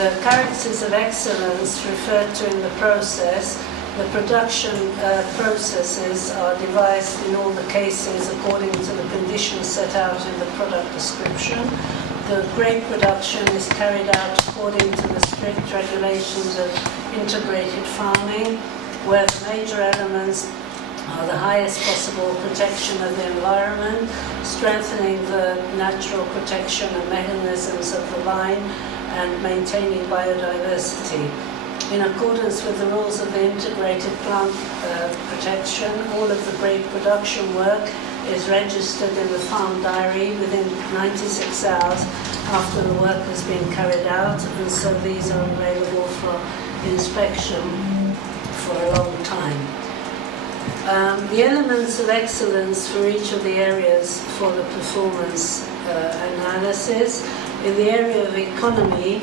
The characters of excellence referred to in the process, the production processes are devised in all the cases according to the conditions set out in the product description. The grape production is carried out according to the strict regulations of integrated farming, where the major elements are the highest possible protection of the environment, strengthening the natural protection and mechanisms of the vine, and maintaining biodiversity. In accordance with the rules of the integrated plant protection, all of the grape production work is registered in the farm diary within 96 hours after the work has been carried out, and so these are available for inspection for a long time. The elements of excellence for each of the areas for the performance analysis. In the area of economy,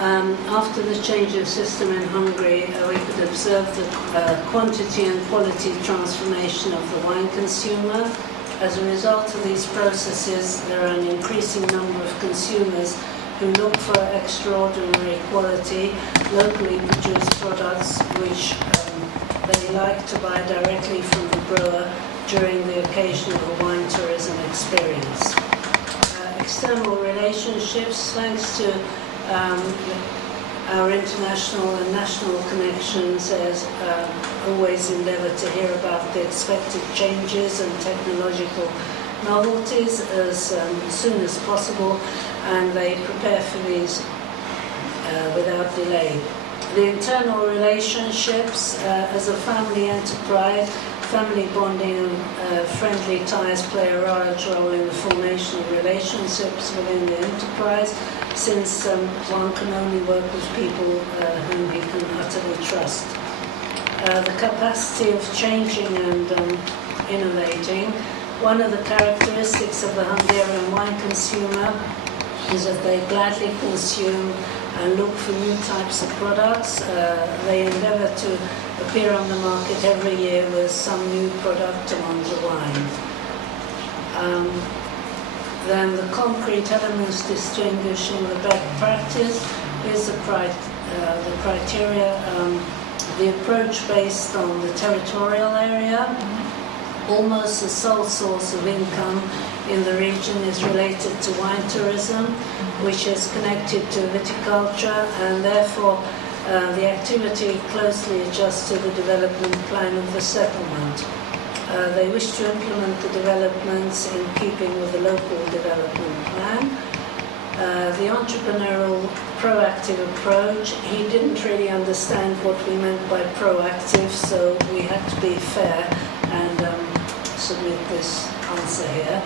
after the change of system in Hungary, we could observe the quantity and quality transformation of the wine consumer. As a result of these processes, there are an increasing number of consumers who look for extraordinary quality, locally produced products which they like to buy directly from the brewer during the occasional wine tourism experience. External relationships, thanks to our international and national connections, as always endeavour to hear about the expected changes and technological novelties as soon as possible, and they prepare for these without delay. The internal relationships, as a family enterprise, family bonding and friendly ties play a large role in the formation of relationships within the enterprise, since one can only work with people whom he can utterly trust. The capacity of changing and innovating. One of the characteristics of the Hungarian wine consumer is that they gladly consume and look for new types of products. They endeavour to appear on the market every year with some new product among the wine. Then the concrete elements distinguishing the best practice is the criteria, the approach based on the territorial area. Almost the sole source of income in the region is related to wine tourism, which is connected to viticulture, and therefore the activity closely adjusts to the development plan of the settlement. They wish to implement the developments in keeping with the local development plan. The entrepreneurial proactive approach, he didn't really understand what we meant by proactive, so we had to be fair and submit this answer here.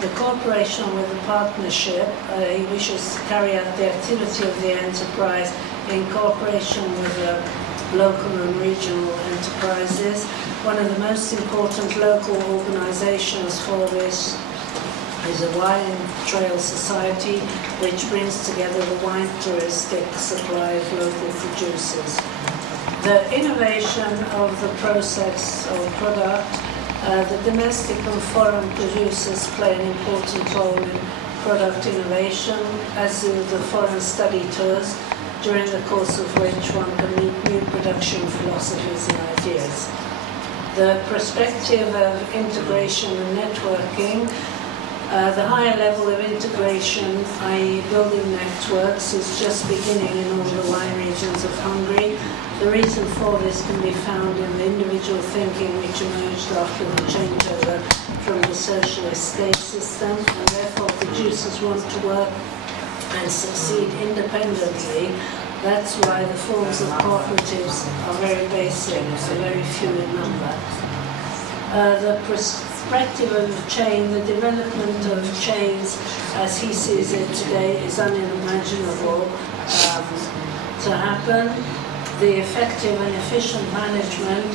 The cooperation with the partnership, he wishes to carry out the activity of the enterprise in cooperation with local and regional enterprises. One of the most important local organizations for this is a wine trail society, which brings together the wine touristic supply of local producers. The innovation of the process or product, the domestic and foreign producers play an important role in product innovation, as do the foreign study tours, during the course of which one can meet new production philosophies and ideas. The perspective of integration and networking, the higher level of integration, i.e. building networks, is just beginning in all the wine regions of Hungary. The reason for this can be found in the individual thinking which emerged after the changeover from the socialist state system, and therefore producers want to work and succeed independently. That's why the forms of cooperatives are very basic, so very few in number. The perspective of chain, the development of chains as he sees it today is unimaginable to happen. The effective and efficient management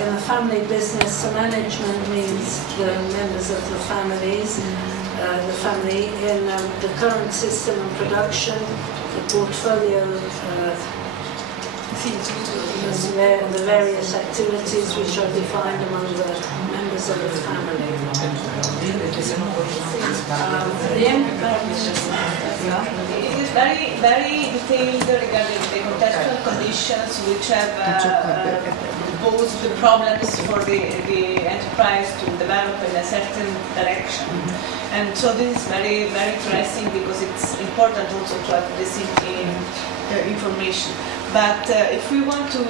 in the family business, the management means the members of the families, the family. In the current system of production, the portfolio the various activities which are defined among the members of the family. It is very, very detailed regarding the contextual conditions which have posed the problems for the enterprise to develop in a certain direction. And so this is very, very interesting because it's important also to have this information. But if we want to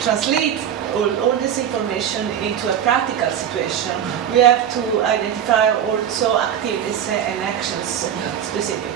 translate all this information into a practical situation, we have to identify also activities and actions specific.